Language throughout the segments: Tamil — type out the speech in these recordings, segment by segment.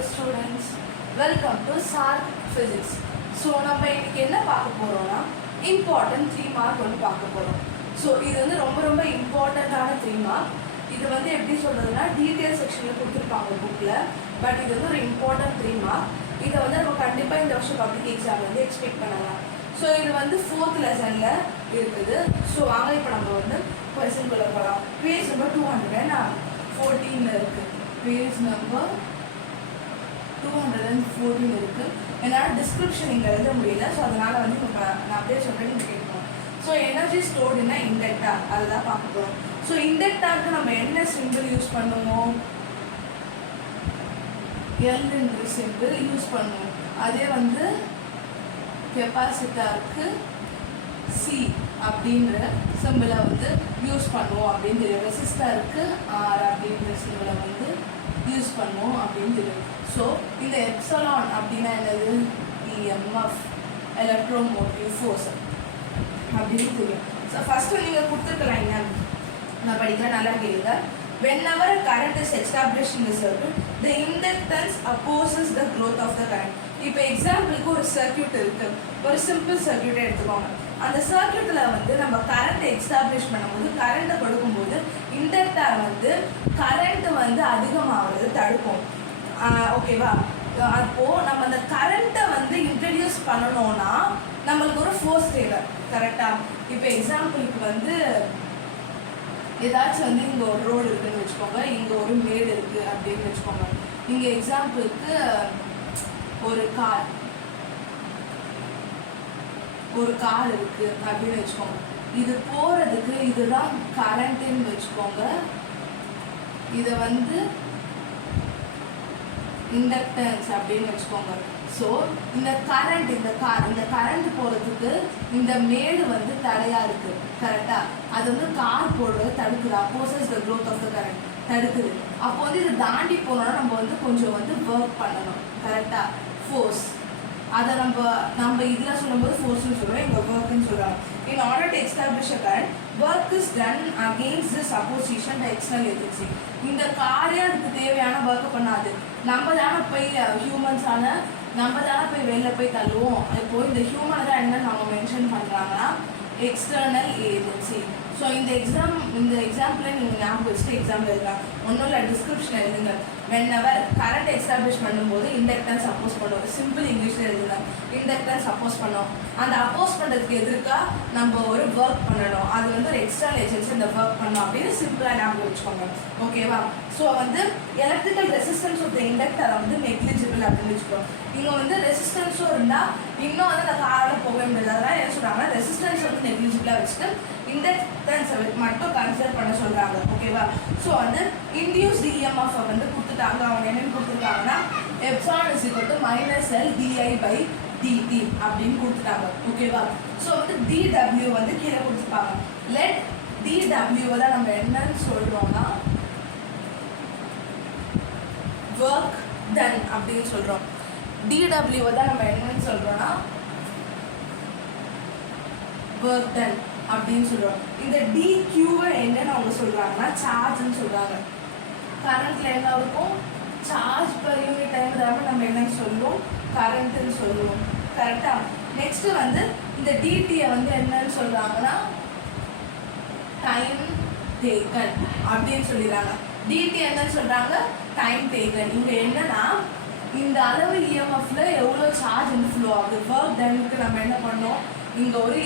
Dear students, welcome to SARC Physics. So நம்ம இன்னைக்கு என்ன பார்க்க போறோம்னா important 3 மார்க் வந்து பார்க்க போறோம். ஸோ இது வந்து ரொம்ப இம்பார்ட்டண்ட்டான 3 மார்க். இது வந்து எப்படி சொல்றதுன்னா டீட்டெயில் செக்ஷனில் கொடுத்துருப்பாங்க புக்கில். பட் இது வந்து ஒரு இம்பார்ட்டன்ட் 3 மார்க். இதை வந்து நம்ம கண்டிப்பாக இந்த வருஷம் பப்ளிக் எக்ஸாம் வந்து எக்ஸ்பெக்ட் பண்ணலாம். ஸோ இது வந்து 4th லெசனில் இருக்குது. ஸோ வாங்க இப்போ நம்ம வந்து கொஸ்டின்குள்ளே போகலாம். பேஜ் நம்பர் 214 இருக்குது. பேஜ் நம்பர் 214 இருக்குது. என்னால் டிஸ்கிரிப்ஷன் இங்கே எழுத முடியல. ஸோ அதனால் வந்து இப்போ நான் அப்படியே சொல்கிறேன், நீங்கள் கேட்கணும். ஸோ எனர்ஜி ஸ்டோர்டுன்னா இண்டக்டார், அதுதான் பார்க்க போகிறோம். ஸோ இண்டக்டாருக்கு நம்ம என்ன சிம்பிள் யூஸ் பண்ணுவோம்? எல் என்ற சிம்பிள் யூஸ் பண்ணுவோம். அதே வந்து கெப்பாசிட்டருக்கு சி அப்படின்ற சிம்பிளை வந்து யூஸ் பண்ணுவோம் அப்படின்னு தெரியும். ரெசிஸ்டருக்கு ஆர் அப்படின்ற சிம்பிளை வந்து யூஸ் பண்ணுவோம் அப்படின்னு தெரியும். ஸோ இந்த எப்சலான் அப்படின்னா என்னது? இஎம்எஃப், எலக்ட்ரோமோட்டிவ் ஃபோர்ஸ் அப்படின்னு தெரியும். ஸோ ஃபஸ்ட்டு நீங்கள் கொடுத்துருக்கலாம், என்ன நான் படிக்கிறேன், நல்லா கேளுங்க. Whenever a current is established in the circuit, the inductance opposes the growth of the current. இப்போ எக்ஸாம்பிளுக்கு ஒரு சர்க்கியூட் இருக்கு, ஒரு சிம்பிள் சர்க்கியூட்டை எடுத்துக்கோங்க. அந்த சர்க்கியூட்டில் வந்து நம்ம கரண்ட்டை எஸ்டாப்ளிஷ் பண்ணும்போது, கரண்ட்டை கொடுக்கும்போது இண்டக்டர் வந்து கரண்ட் வந்து அதிகமாகிறது தடுக்கும். ஓகேவா? அப்போது நம்ம அந்த கரண்ட்டை வந்து இன்ட்ரடியூஸ் பண்ணணும்னா நம்மளுக்கு ஒரு ஃபோர்ஸ் தேவை, கரெக்டாக? இப்போ எக்ஸாம்பிளுக்கு வந்து ஏதாச்சும் வந்து இங்கே ஒரு ரோடு இருக்குதுன்னு வச்சுக்கோங்க, இங்கே ஒரு மேடு இருக்குது அப்படின்னு வச்சுக்கோங்க. இங்கே எக்ஸாம்பிளுக்கு ஒரு கார் இருக்குது அப்படின்னு வச்சுக்கோங்க. இது போகிறதுக்கு இதுதான் கரண்ட்டுன்னு வச்சுக்கோங்க. இதை வந்து இண்டக்டன்ஸ் அப்படின்னு வச்சுக்கோங்க. ஸோ இந்த கரண்ட் போகிறதுக்கு இந்த மேடு வந்து தடையாக இருக்குது, கரெக்டாக? அது வந்து கார் போடுறது தடுக்குது, opposes the growth of the current தடுக்குது. அப்போ வந்து இதை தாண்டி போனோம்னா நம்ம வந்து கொஞ்சம் வந்து ஒர்க் பண்ணணும், கரெக்டாக? ஃபோர்ஸ், அதை நம்ம இதில் சொல்லும்போது ஃபோர்ஸ்னு சொல்கிறோம், இங்கே ஒர்க்குன்னு சொல்கிறாங்க. In order to establish a current, work is done against this opposition the external agency. இந்த காரே அதுக்கு தேவையான ஒர்க்கை பண்ணாது. நம்ம தானே போய் வெளில போய் தள்ளுவோம். இப்போது இந்த ஹியூமனை தான் என்ன நம்ம மென்ஷன் பண்ணுறாங்கன்னா எக்ஸ்டர்னல் ஏஜென்சி. ஸோ இந்த எக்ஸாம்பிளை நீங்கள் ஞாபகம் வச்சுட்டு எக்ஸாம்பிள் எழுதலாம். ஒன்றும் இல்லை, டிஸ்கிரிப்ஷன் எழுதுங்க. whenever கரண்ட் எஸ்டாப்ளிஷ் பண்ணும்போது இண்டக்டன்ஸ் அப்போஸ் பண்ணுவோம். சிம்பிள் இங்கிலீஷில் எழுதுங்க. இண்டக்டன்ஸ் அப்போஸ் பண்ணோம். அந்த அப்போஸ் பண்ணுறதுக்கு எதிர்க்காக நம்ம ஒரு ஒர்க் பண்ணணும். அது வந்து ஒரு எக்ஸ்டர்னல் ஏஜென்சி இந்த ஒர்க் பண்ணோம் அப்படின்னு சிம்பிளாக ஞாபகம் வச்சுக்கோங்க, ஓகேவா? ஸோ வந்து எலக்ட்ரிக்கல் ரெசிஸ்டன்ஸ் ஆஃப் த இண்டக்டரை வந்து நெக்லிஜிபிள் அப்படின்னு வச்சுக்கோம். இங்கே வந்து ரெசிஸ்டன்ஸும் இருந்தால் இன்னும் வந்து அந்த காரால் போக முடியாது. அதனால் என்ன சொல்கிறாங்கன்னா ரெசிஸ்டன்ஸ் வந்து நெக்லிஜிபிளாக வச்சுட்டு இண்டக்டன்ஸை மட்டும் கன்சிடர் பண்ண சொல்கிறாங்க, ஓகேவா? ஸோ வந்து இன்டியூஸ்ட் இஎம்எஃப் வந்து கொடுத்துட்டாங்க. அவங்க என்னென்னு கொடுத்துருக்காங்கன்னா Epson is equal to -L/di/dt அப்படின்னு கொடுத்துட்டாங்க, ஓகேவா? ஸோ வந்து dw வந்து கீழே கொடுத்துருப்பாங்க. லெட் dw தான் நம்ம என்னன்னு சொல்கிறோம்னா ஒர்க் டன் அப்படின்னு சொல்கிறோம். dw தான் நம்ம என்னன்னு சொல்கிறோம்னா ஒர்க் டன் அப்படின்னு சொல்கிறோம். இந்த dqவை என்னன்னு அவங்க சொல்கிறாங்கன்னா சார்ஜ்னு சொல்கிறாங்க. கரண்ட்டில் என்ன இருக்கும்? சார்ஜ் பர் யூனிட் டைம் தான் நம்ம என்னன்னு சொல்லுவோம்? கரண்ட்டுன்னு சொல்லுவோம், கரெக்டாக? நெக்ஸ்ட்டு வந்து இந்த டிடியை வந்து என்னன்னு சொல்கிறாங்கன்னா டைம் டேக்கன் அப்படின்னு சொல்லிடுறாங்க. டிடி என்னன்னு சொல்கிறாங்க? Time taken. இங்கே என்னன்னா இந்த அளவு இஎம்எஃப்ல எவ்வளோ சார்ஜ் இன்ஃப்ளோ ஆகுது, ஒர்க் டனுக்கு நம்ம என்ன பண்ணோம்? இங்கே ஒரு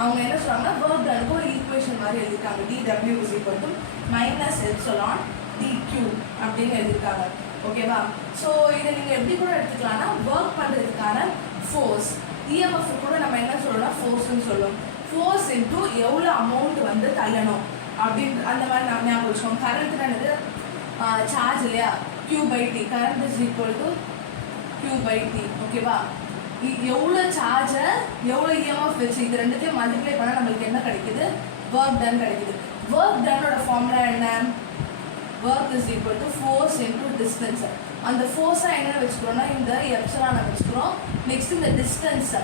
அவங்க என்ன சொல்கிறாங்கன்னா ஒர்க் டனுக்கு ஒரு ஈக்குவேஷன் மாதிரி எழுதியிருக்காங்க. dw is equal to -epsilon dq அப்படின்னு எழுதியிருக்காங்க, ஓகேவா? ஸோ இதை நீங்கள் எப்படி கூட எடுத்துக்கலாம்னா ஒர்க் பண்ணுறதுக்கான ஃபோர்ஸ். இஎம்எஃப் கூட நம்ம என்ன சொல்லணும்னா ஃபோர்ஸ்ன்னு சொல்லுவோம். ஃபோர்ஸ் இன்ட்டு எவ்வளோ அமௌண்ட் வந்து தள்ளணும் அப்படின்னு அந்த மாதிரி நம்ம ஞாபகம் வச்சுக்கோங்க. கரண்ட்னா என்னது? சார்ஜ் இல்லையா? q/t. Current is equal to q/t, ஓகேவா? எவ்வளோ சார்ஜை எவ்வளோ இஎம்எஃப் வச்சு இது ரெண்டுத்தையும் மல்டிப்ளை பண்ணால் நம்மளுக்கு என்ன கிடைக்குது? ஒர்க் டன் கிடைக்குது. ஒர்க் டன்னோட ஃபார்முலா என்ன? Work is equal to force into distance. அந்த ஃபோர்ஸாக என்னென்ன வச்சுக்கிறோம்னா இந்த எப்சிலானை வச்சுக்கிறோம். நெக்ஸ்ட் இந்த டிஸ்டன்ஸை,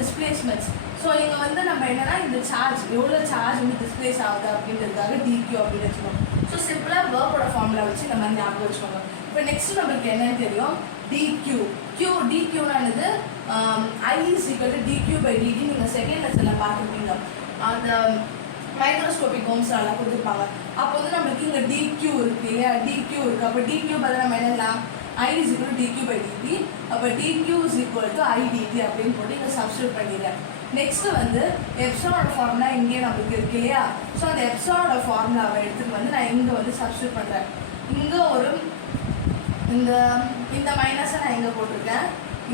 டிஸ்பிளேஸ்மெண்ட்ஸ். ஸோ ஸோ இங்கே வந்து நம்ம என்னன்னா இந்த சார்ஜ் எவ்வளோ சார்ஜ் வந்து டிஸ்பிளேஸ் ஆகுது அப்படின்றதுக்காக டிக்யூ அப்படின்னு வச்சுக்கணும். ஸோ ஸோ சிம்பிளாக வேர்போட ஃபார்முலா வச்சு இந்த மாதிரி ஞாபகம் வச்சுக்கோங்க. இப்போ நெக்ஸ்ட் நம்மளுக்கு என்னன்னு தெரியும், dq. dqனானது I is equal to dq by dt. நீங்கள் செகண்ட் லெசனில் பார்த்துருப்பீங்க, அந்த மைக்ரோஸ்கோபிக் ஓம்ஸ்லாம் கொடுத்துருப்பாங்க. அப்போ வந்து நம்மளுக்கு இங்கே dq இருக்கு இல்லையா, dq இருக்குது. அப்போ dq பதில் நம்ம என்னலாம் I is equal to dq by dt. அப்போ dq is equal to I dt அப்படின்னு போட்டு இங்கே சப்ஸ்டியூட் பண்ணிடுறேன். நெக்ஸ்ட் வந்து எப்சிலானோட ஃபார்முலா இங்கே நம்மளுக்கு இருக்கு இல்லையா. ஸோ அந்த எப்சிலானோட ஃபார்முலாவை எடுத்துட்டு வந்து நான் இங்கே வந்து சப்ஸ்டியூட் பண்ணுறேன். இங்கே ஒரு இந்த மைனஸை நான் இங்கே போட்டிருக்கேன்,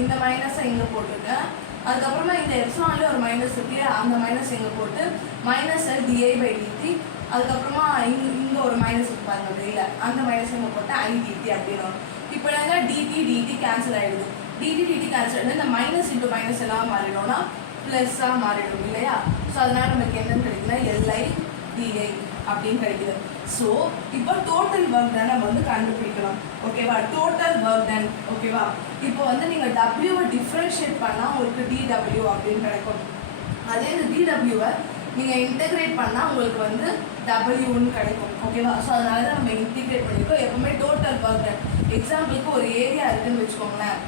இந்த மைனஸை இங்கே போட்டிருக்கேன். அதுக்கப்புறமா இந்த எப்சிலான்லேயே ஒரு மைனஸ் இருக்கு இல்லையா, அந்த மைனஸ் இங்கே போட்டு மைனஸ் di by dt. அதுக்கப்புறமா இங்கே ஒரு மைனஸ் இருக்கு பாருங்க வெளியில், அந்த மைனஸ் இங்கே போட்டு I dt அப்படின்னு வரும். இப்போ நாங்கள் dt கேன்சல் ஆகிடுது, dt கேன்சல் ஆகிடுது. இந்த மைனஸ் இன்ட்டு மைனஸ் எல்லாம் மாறிடும்னா ப்ளஸ்ஸாக மாறிடும் இல்லையா. ஸோ அதனால் நமக்கு என்னன்னு கிடைக்குதுன்னா li di அப்படின்னு கிடைக்குது. ஸோ இப்போ டோட்டல் ஒர்க் டன் நம்ம வந்து கண்டுபிடிக்கலாம். ஓகேவா, டோட்டல் ஒர்க் டன். ஓகேவா, இப்போ வந்து நீங்கள் டபிள்யூவை டிஃப்ரென்ஷியேட் பண்ணால் உங்களுக்கு dw அப்படின்னு கிடைக்கும். அதே இந்த dw-வை நீங்கள் இன்டெகிரேட் பண்ணால் உங்களுக்கு வந்து wன்னு கிடைக்கும். ஓகேவா, ஸோ அதனால தான் நம்ம இன்டிகிரேட் பண்ணியிருக்கோம். எப்பவுமே டோட்டல் ஒர்க் டன். எக்ஸாம்பிளுக்கு ஒரு ஏரியா இருக்குன்னு வச்சுக்கோங்களேன்,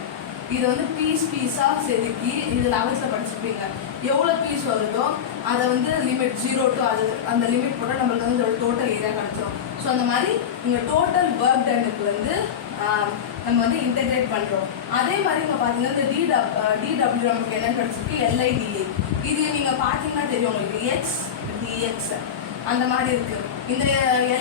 இதை வந்து பீஸாக செதுக்கி இது 11th படிச்சிருப்பீங்க, எவ்வளோ பீஸ் வருதோ அதை வந்து லிமிட் 0 to அது அந்த லிமிட் போட்டால் நம்மளுக்கு வந்து இதோட டோட்டல் ஏரியா கிடச்சிரும். ஸோ அந்த மாதிரி இங்கே டோட்டல் ஒர்க் டன்னுக்கு வந்து நம்ம வந்து இன்டெகிரேட் பண்ணுறோம். அதே மாதிரி இங்கே பார்த்தீங்கன்னா இந்த dw நமக்கு என்ன கிடச்சிருக்கு, li di. இது நீங்கள் பார்த்தீங்கன்னா தெரியும் உங்களுக்கு x dx அந்த மாதிரி இருக்குது. இந்த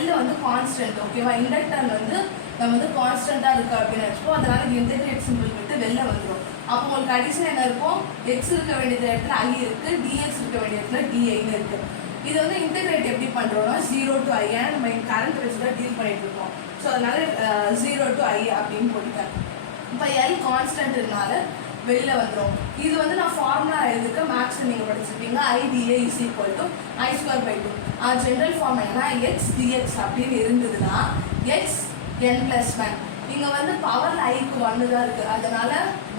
L வந்து கான்ஸ்டன்ட். ஓகேவா, இண்டக்டர் வந்து நம்ம வந்து கான்ஸ்டண்ட்டாக இருக்குது அப்படின்னு வச்சுப்போம். அதனால் இது இன்டெகிரேட் சிம்பிள் விட்டு வெளில வந்துடும். அப்போ உங்களுக்கு கடைசியில் என்ன இருக்கும், எக்ஸ் இருக்க வேண்டிய இடத்துல I இருக்குது, டிஎக்ஸ் இருக்க வேண்டிய இடத்துல டிஐன்னு இருக்குது. இதை வந்து இன்டெகிரேட் எப்படி பண்ணுறோம்னா 0 to I, ஏன்னா நம்ம கரண்ட் வச்சு தான் டீல் பண்ணிட்டு இருக்கோம். ஸோ அதனால 0 to I அப்படின்னு போட்டுட்டேன். இப்போ L கான்ஸ்டன்ட்னால வெளியில் வந்துடும். இது வந்து நான் ஃபார்முலா எழுதுக்க மேக்ஸ் நீங்கள் படிச்சிருப்பீங்க, IDA is equal to I square by 2. General form என்னன்னா x dx அப்படின்னு இருந்ததுன்னா x n plus 1. இங்கே வந்து பவர் ஐக்கு 1 தான் இருக்குது, அதனால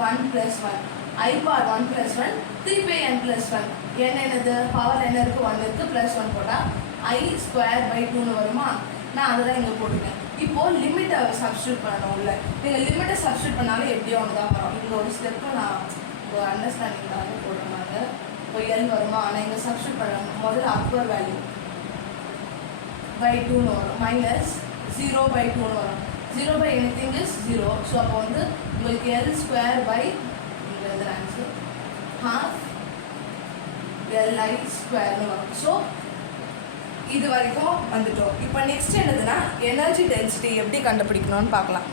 1 plus 1 I power 1 plus 1 3 n plus 1. n என்னது, பவர் என்ன இருக்குது, 1 இருக்குது, ப்ளஸ் 1 போட்டால் I ஸ்கொயர் பை 2ன்னு வருமா. நான் அதை தான் இங்கே போட்டுக்கேன். இப்போது லிமிட்டை சப்ஸ்டியூட் பண்ணணும். இல்லை நீங்கள் லிமிட்டை சப்ஸ்டியூட் பண்ணாலும் எப்படியோ ஒன்று தான் வரும். இங்கே ஒரு ஸ்டெப்பு நான் ஒரு அண்டர்ஸ்டாண்டிங்காக போடுறேன். இப்போ எல் வருமா, ஆனால் இங்கே சப்ஸ்டியூட் பண்ணணும். முதல்ல அப்பர் வேல்யூ by 2ன்னு வரும், மைனஸ் 0 by 2ன்னு வரும். 0 by anything is 0. ஸோ அப்போ வந்து உங்களுக்கு L ஸ்கொயர் பை இங்கே எழுதுகிற ஆன்சர் half Li ஸ்கொயர்னு வரும். ஸோ இது வரைக்கும் வந்துட்டோம். இப்போ நெக்ஸ்ட் என்னதுன்னா எனர்ஜி டென்சிட்டி எப்படி கண்டுபிடிக்கணும்னு பார்க்கலாம்.